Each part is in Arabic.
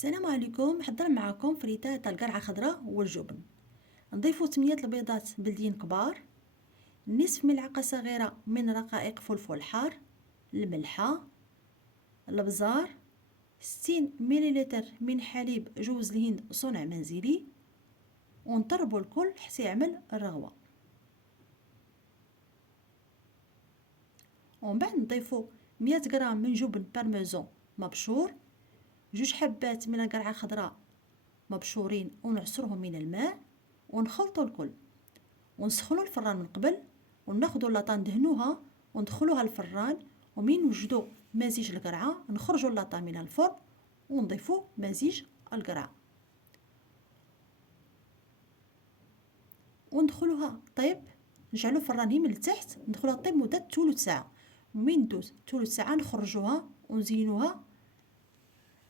السلام عليكم. نحضر معكم فريتات تاع القرعه خضراء والجبن. نضيفوا 8 البيضات بلديين كبار، نصف ملعقه صغيره من رقائق فلفل حار، الملحه، الابزار، 60 مليلتر من حليب جوز الهند صنع منزلي، ونضربوا الكل حتى يعمل الرغوه. ومن بعد نضيفوا 100 غرام من جبن بارميزون مبشور، 2 حبات من القرعه خضراء مبشورين ونعصرهم من الماء، ونخلطوا الكل ونسخنوا الفران من قبل، وناخذوا لاطه ندهنوها وندخلوها الفران. ومن نوجدوا مزيج القرعه نخرجوا اللاطه من الفرن ونضيفوا مزيج القرعه وندخلوها طيب. نجعلوا الفران من التحت، ندخلوها طيب مده ثلث ساعه. ومن دوز ثلث ساعه نخرجوها ونزينوها.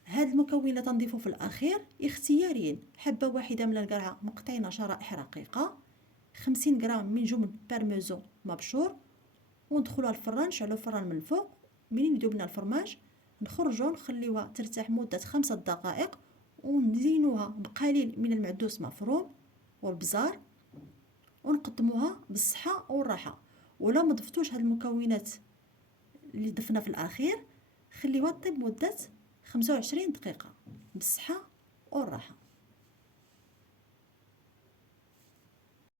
هاد المكونات نضيفو في الاخير اختياريين: حبه واحده من القرعه مقطعين شرائح رقيقه، 50 غرام من جبن بارميزون مبشور، وندخلوها الفران. نشعلوا الفران من الفوق. منين يذوبنا الفرماج نخرجوا نخليوها ترتاح مده 5 دقائق، ونزينوها بقليل من المعدوس مفروم والبزار، ونقدموها بالصحه والراحه. ولا ما ضفتوش هاد المكونات اللي ضفنا في الاخير، خليوها طيب مده 25 دقيقه بالصحه والراحه.